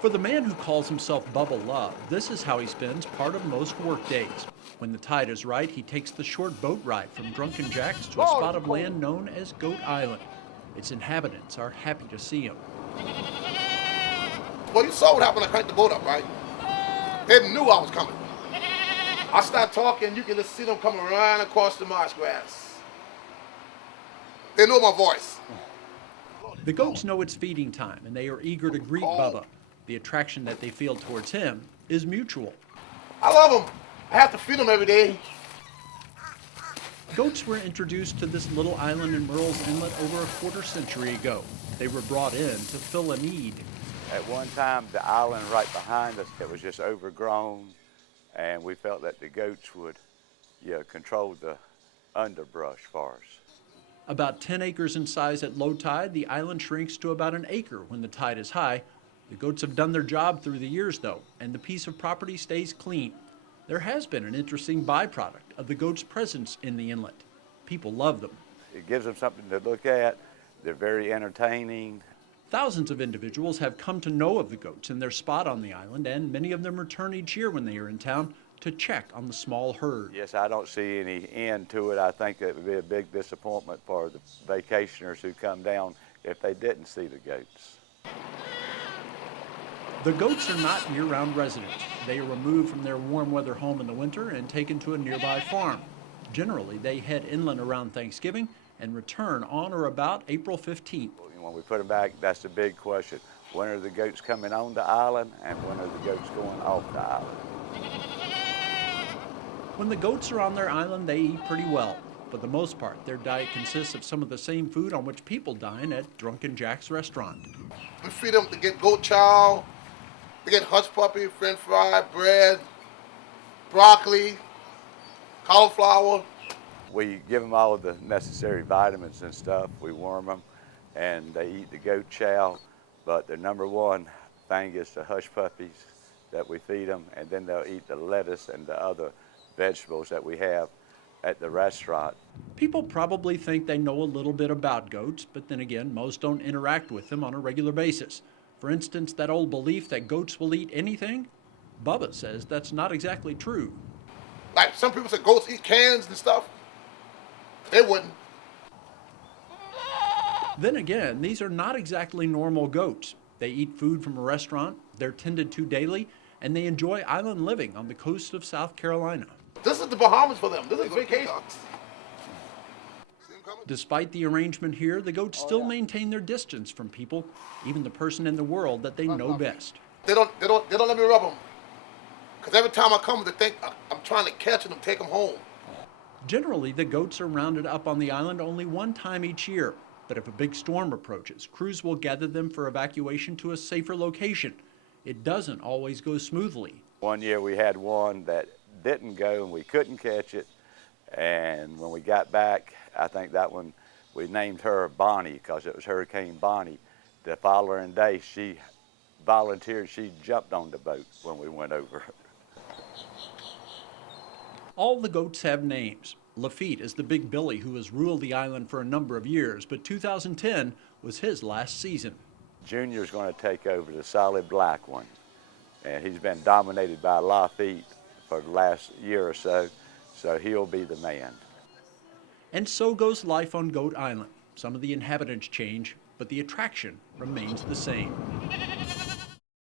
For the man who calls himself Bubba Love, this is how he spends part of most work days. When the tide is right, he takes the short boat ride from Drunken Jack's to a Lord, spot it's of cold. land known as Goat Island. Its inhabitants are happy to see him. Well, you saw what happened when I cranked the boat up, right? They knew I was coming. I start talking, you can just see them coming right across the marsh grass. They know my voice. The goats know it's feeding time, and they are eager to greet Cold. Bubba. The attraction that they feel towards him is mutual. I love them. I have to feed them every day. Goats were introduced to this little island in Murrells Inlet over a quarter-century ago. They were brought in to fill a need. At one time, the island right behind us, it was just overgrown, and we felt that the goats would, control the underbrush for us. About 10 acres in size at low tide, the island shrinks to about an acre when the tide is high. The goats have done their job through the years, though, and the piece of property stays clean. There has been an interesting byproduct of the goats' presence in the inlet. People love them. It gives them something to look at. They're very entertaining. Thousands of individuals have come to know of the goats in their spot on the island, and many of them return each year when they are in town to check on the small herd. Yes, I don't see any end to it. I think it would be a big disappointment for the vacationers who come down if they didn't see the goats. The goats are not year-round residents. They are removed from their warm weather home in the winter and taken to a nearby farm. Generally, they head inland around Thanksgiving and return on or about April 15th. When we put them back, that's the big question. When are the goats coming on the island, and when are the goats going off the island? When the goats are on their island, they eat pretty well. For the most part, their diet consists of some of the same food on which people dine at Drunken Jack's restaurant. We feed them to get goat chow, to get hush puppy, french fry, bread, broccoli, cauliflower. We give them all of the necessary vitamins and stuff. We warm them, and they eat the goat chow. But their number one thing is the hush puppies that we feed them, and then they'll eat the lettuce and the other vegetables that we have at the restaurant. People probably think they know a little bit about goats, but then again, most don't interact with them on a regular basis. For instance, that old belief that goats will eat anything? Bubba says that's not exactly true. Like some people say goats eat cans and stuff. They wouldn't. Then again, these are not exactly normal goats. They eat food from a restaurant, they're tended to daily, and they enjoy island living on the coast of South Carolina. This is the Bahamas for them. This is vacation. Despite the arrangement here, the goats still maintain their distance from people, even the person in the world that they know best. They don't let me rub them. Because every time I come, they think I'm trying to catch them and take them home. Generally, the goats are rounded up on the island only one time each year. But if a big storm approaches, crews will gather them for evacuation to a safer location. It doesn't always go smoothly. One year we had one that didn't go and we couldn't catch it. And when we got back, I think that one, we named her Bonnie because it was Hurricane Bonnie. The following day, she volunteered, she jumped on the boat when we went over. All the goats have names. Lafitte is the big Billy who has ruled the island for a number of years, but 2010 was his last season. Junior's going to take over the solid black one, and he's been dominated by Lafitte for the last year or so, so he'll be the man. And so goes life on Goat Island. Some of the inhabitants change, but the attraction remains the same.